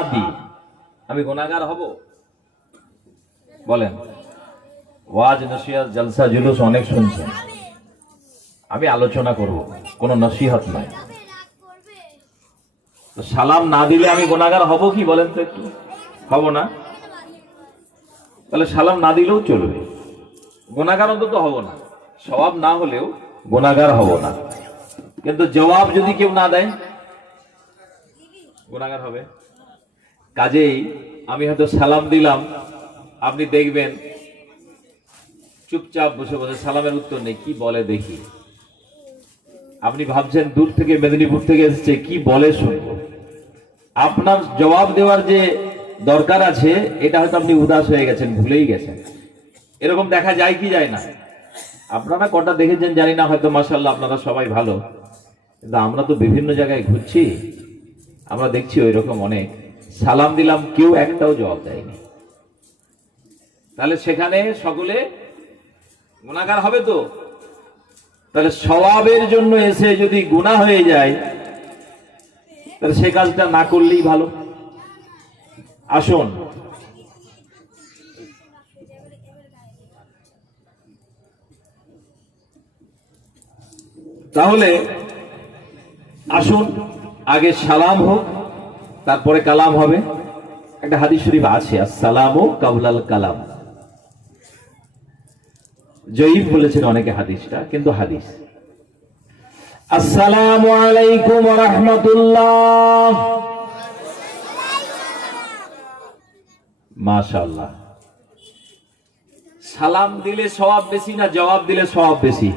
দিই আমি গুণাগার হব? বলেন। ওয়াজ, নসিহত, জলসা, জুলুস অনেক শুনছেন। আমি আলোচনা করব, কোনো নসিহত নয়। সালাম না দিলে আমি গোনাগার হব কি বলেন তো একটু? হব না? তাহলে সালাম না দিলেও চলবে। গোনাগার অন্তত হব না। স্বভাব না হলেও গোনাগার হব না। কিন্তু জবাব যদি কেউ না দেয় গোনাগার হবে। কাজেই আমি হয়তো সালাম দিলাম। আপনি দেখবেন চুপচাপ বসে বসে সালামের উত্তর নেই, কি বলে দেখি। আপনি ভাবছেন দূর থেকে মেদিনীপুর থেকে এসেছে, কি বলে শুনব। আপনার জবাব দেওয়ার যে দরকার আছে, এটা হয়তো আপনি উদাস হয়ে গেছেন, ভুলেই গেছেন। এরকম দেখা যায় কি যায় না। আপনারা কটা দেখেছেন জানি না, হয়তো মাসাল্লাহ আপনারা সবাই ভালো। কিন্তু আমরা তো বিভিন্ন জায়গায় ঘুরছি, আমরা দেখছি ওই রকম অনেক। সালাম দিলাম, কেউ একটাও জবাব দেয়নি। তাহলে সেখানে সকলে গুণাগার হবে তো? তাহলে স্বভাবের জন্য এসে যদি গুণা হয়ে যায়, তাহলে সে কাজটা না করলেই ভালো। আসুন। তাহলে আসুন, আগে সালাম হোক তারপরে কালাম হবে। একটা হাদিস শরীফ আছে, আসসালাম কাবলাল কালাম। জয়ীফ বলেছেন অনেকে হাদিসটা, কিন্তু হাদিস। আসসালামু আলাইকুম রহমতুল্লাহ মাশাল্লাহ সালাম দিলে সওয়াব বেশি না জবাব দিলে সওয়াব বেশি?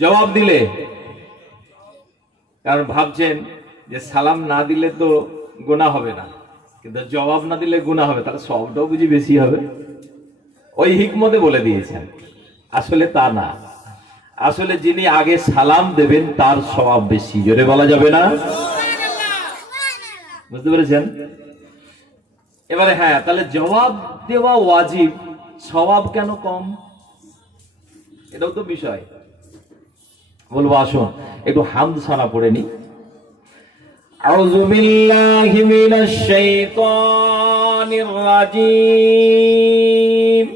জবাব দিলে? কারণ ভাবছেন যে সালাম না দিলে তো গোনা হবে না। কিন্তু জবাব না দিলে গুণা হবে তাহলে সবটাও বুঝি বেশি হবে। ওই হিকমতে বলে দিয়েছেন আসলে তা না। আসলে যিনি আগে সালাম দেবেন তার স্বভাব বেশি। জোরে বলা যাবে না? বুঝতে পেরেছেন? এবারে হ্যাঁ তাহলে জবাব দেওয়া ওয়াজিব স্বভাব কেন কম? এটাও তো বিষয়। বলবো আসুন একটু হামদ সানা পড়ে নি أعوذ بالله من الشيطان الرجيم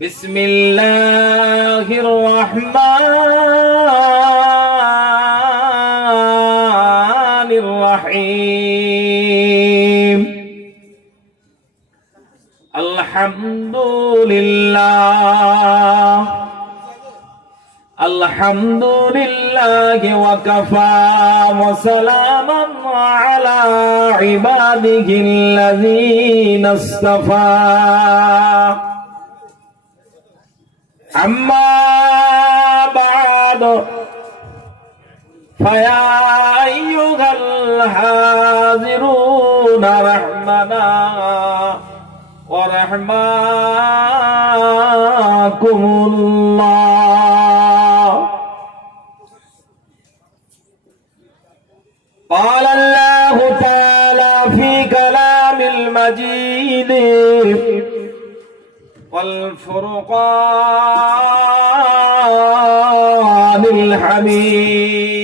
بسم الله الرحمن الرحيم الحمد لله الحمد لله وكفى وسلاما على عباده الذين اصطفى أما بعد فيا أيها الحاضرون رحمنا ورحماكم الله قال الله تعالى في كلام المجيد والفرقان الحميد.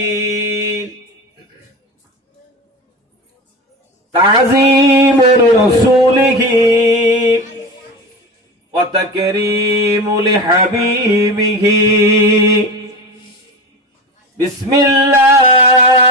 تعظيم رسوله وتكريم لحبيبه. بسم الله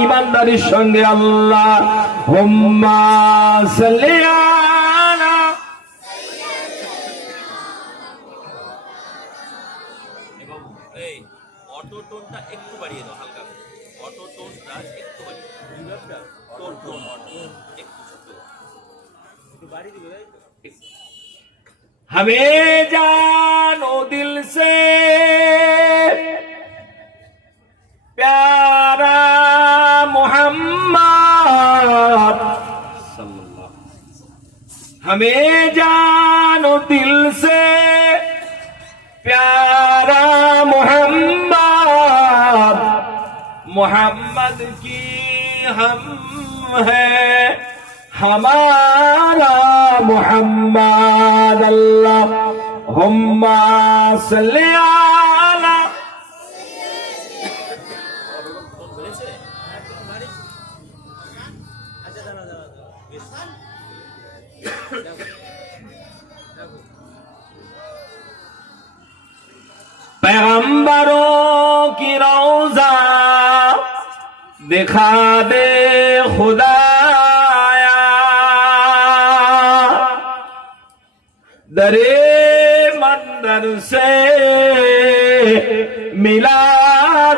ইমানদারির সঙ্গে আল্লাহ হুম্মা সাল্লি আলা এই অটো টোনটা একটু বাড়িয়ে দাও হালকা করে। অটো টোনটা একটু বাড়িয়ে টোন টোন একটু একটু বাড়িয়ে দিবে তাই তো? मोहम्मद की हम है हमारा मोहम्मद अल्लाह हुम्मा सल्ली आला ধরেছে আচ্ছা দাঁড়া দাঁড়া দাঁড়া বেশ पैगंबरों دکھا دے خدا درے مندر سے ملا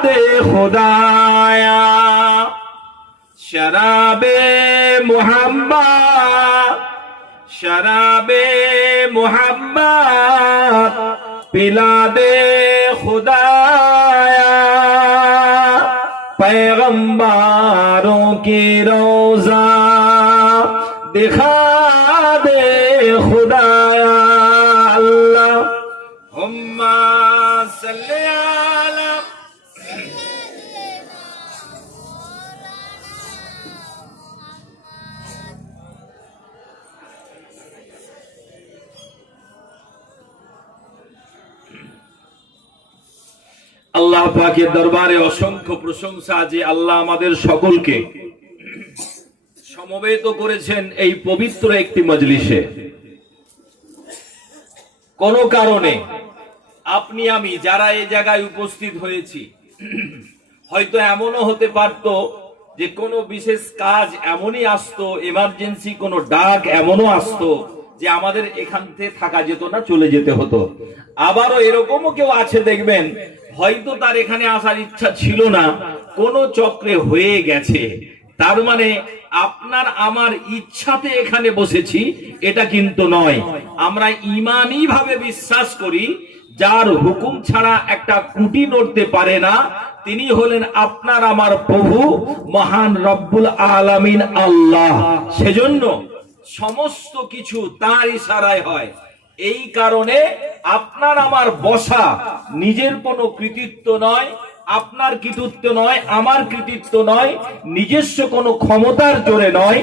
دے خدایا۔ شراب محمد شراب محمد، پلا دے خدا۔ আল্লাহ পাকের দরবারে অসংখ্য প্রশংসা যে আল্লাহ আমাদের সকলকে সমবেত করেছেন এই পবিত্র একটি মজলিসে। কোন কারণে আপনি, আমি যারা এই জায়গায় উপস্থিত হয়েছি, হয়তো এমনও হতে পারত যে কোনো বিশেষ কাজ এমনই আসতো এমার্জেন্সি কোনো ডাক এমনও আসতো যে আমাদের এখান থেকে থাকা যেত না, চলে যেতে হতো। আবারও এরকমও কেউ আছে দেখবেন হয়তো তার এখানে আসার ইচ্ছা ছিল না, কোন চক্রে হয়ে গেছে। তার মানে আপনার আমার ইচ্ছাতে এখানে বসেছি, এটা কিন্তু নয়। আমরা ইমানই ভাবে বিশ্বাস করি, যার হুকুম ছাড়া একটা কুটি নড়তে পারে না। তিনি হলেন আপনার আমার প্রভু, মহান রব্বুল আলামিন আল্লাহ। সেজন্য সমস্ত কিছু তার ইশারায় হয়। এই কারণে আপনার আমার বসা নিজের কোনো কৃতিত্ব নয়, আপনার কৃতিত্ব নয়, আমার কৃতিত্ব নয়, নিজস্ব কোনো ক্ষমতার জোরে নয়।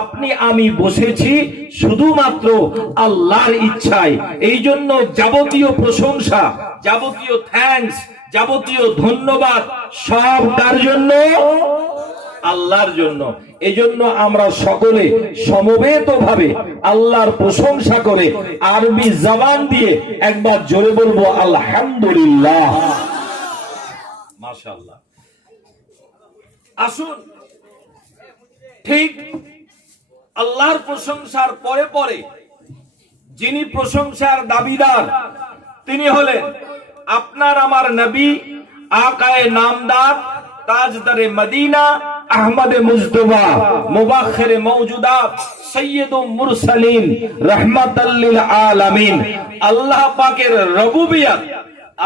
আপনি আমি বসেছি শুধুমাত্র আল্লাহর ইচ্ছায়। এই জন্য যাবতীয় প্রশংসা, যাবতীয় থ্যাঙ্কস যাবতীয় ধন্যবাদ সব তার জন্য। আল্লাহর জন্য। এজন্য আমরা সকলে সমবেত ভাবে আল্লাহর প্রশংসা করে আরবি জবান দিয়ে একবার জোরে বলব, আলহামদুলিল্লাহ। মাশাআল্লাহ। আসুন। ঠিক আল্লাহর প্রশংসার পরে পরে যিনি প্রশংসার দাবিদার, তিনি হলেন আপনার আমার নবী, আকায়ে নামদার, তাজদারে মদিনা আহমদে মুজতবা মুবাখিরে মওজুদাত সৈয়দ মুরসালিন রহমাতাল্লিল আলামিন। আল্লাহ পাকের রবুবিয়াত,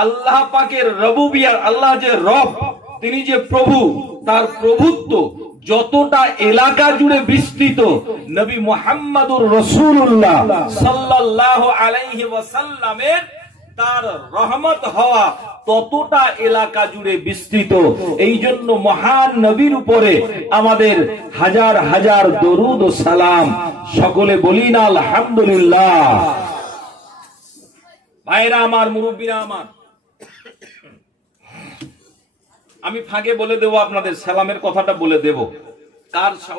আল্লাহ পাকের রবুবিয়াত, আল্লাহ যে রব, তিনি যে প্রভু, তার প্রভুত্ব যতটা এলাকা জুড়ে বিস্তৃত, নবী মোহাম্মদুর রসুল্লাহ সাল্লাহ আলাইহি ওয়াসাল্লামের তার রহমত হওয়া ততটা এলাকা জুড়ে বিস্তৃত। এই জন্য মহান নবীর উপরে আমাদের হাজার হাজার দরুদ ও সালাম। সকলে বলি না আলহামদুলিল্লাহ। ভাইরা আমার, মুরব্বীরা আমার, আমি ফাঁকে বলে দেব, আপনাদের সালামের কথাটা বলে দেব। কার